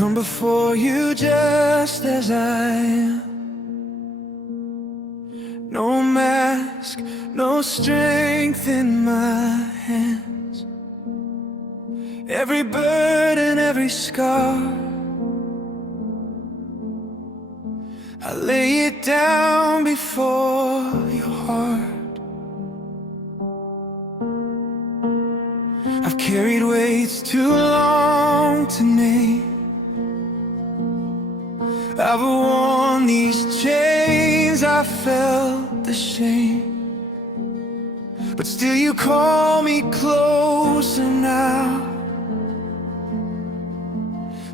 come before you just as I am. No mask, no strength in my hands. Every burden, every scar, I lay it down before your heart. I've carried weights too long to name. I've worn these chains, I felt the shame. But still you call me closer now.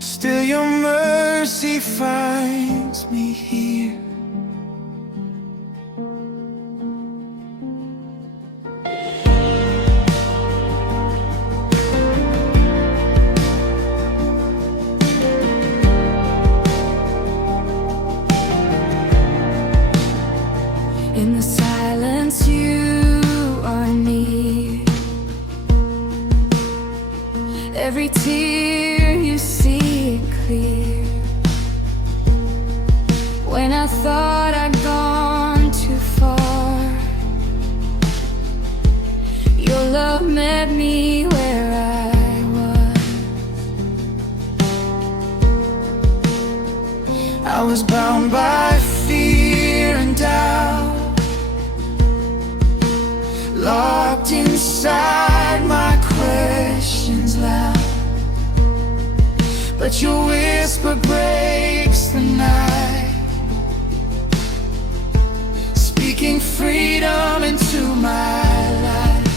Still your mercy finds me here. In the silence you are near. Every tear you see it clear. When I thought I'd gone too far, your love met me where I was. I was bound by fear and doubt, locked inside my questions loud. But your whisper breaks the night, speaking freedom into my life.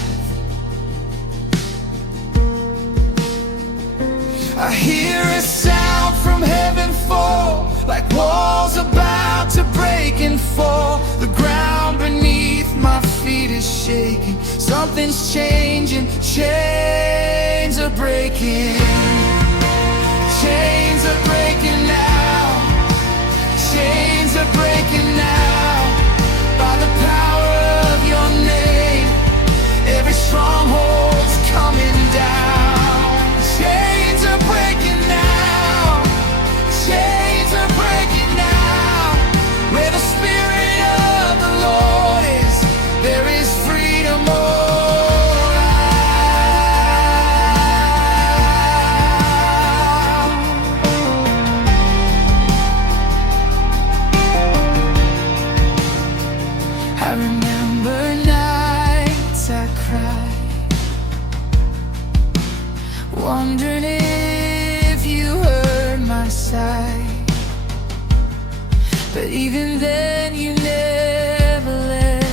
I hear a sound from heaven fall, like walls about to break and fall. The ground beneath my feet is shaking. Something's changing, chains are breaking. Chains are breaking now. Chains are breaking now. By the power of your name, every stronghold's coming down. Chains are breaking now. Chains are breaking now. Where the Spirit of the Lord is, there is freedom all around. I remember nights I cried, wondering if you heard my sigh. But even then you never left.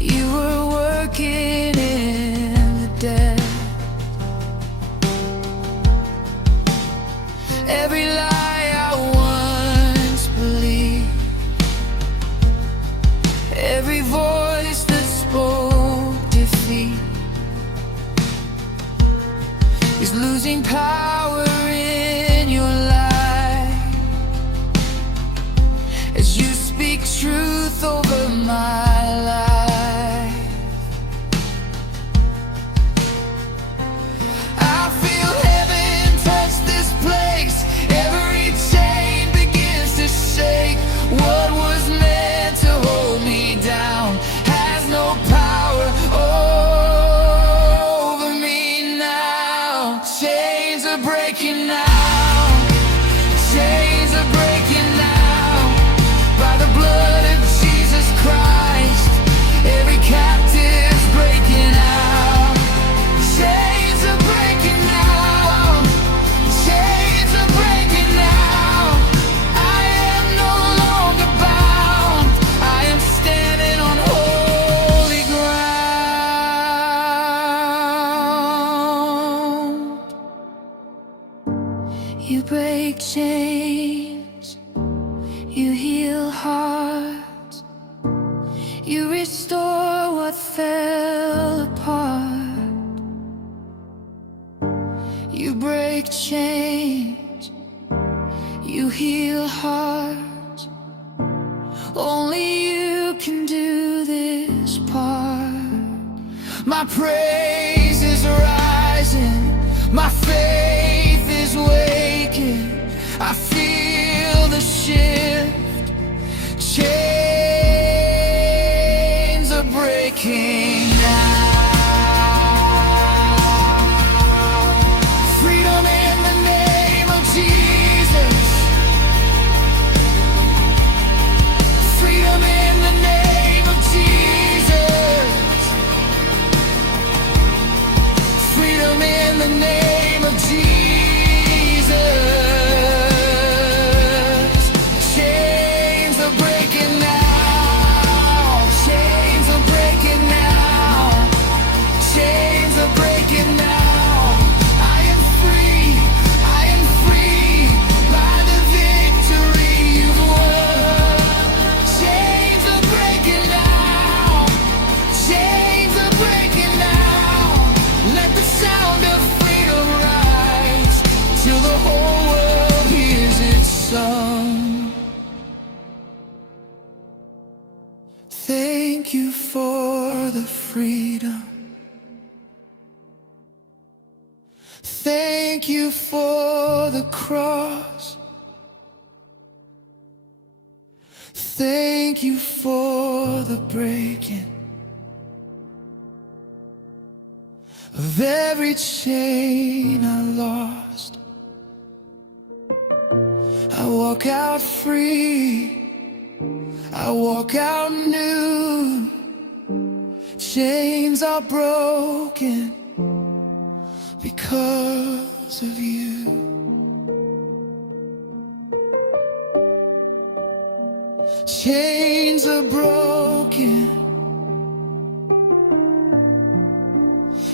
You were working in the dead. Every lie I once believed, every voice that spoke defeat, is losing power in your life as you speak truth over my life. I feel heaven touch this place. Every chain begins to shake. What was meant to hold me down has no power over me now. Chains are breaking now. Chains are breaking now. By the blood of Jesus Christ, every captive's breaking out. Chains are breaking now. Chains are breaking now. I am no longer bound. I am standing on holy ground. You break chains, you heal hearts, you restore what fell apart. You break chains, you heal hearts. Only you can do this part. My praise is rising, my faith Thank you for the cross. Thank you for the breaking of every chain I lost. I walk out free, I walk out new. Chains are broken because of you. Chains are broken.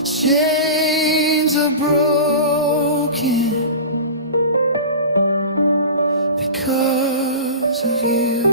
Chains are broken because of you.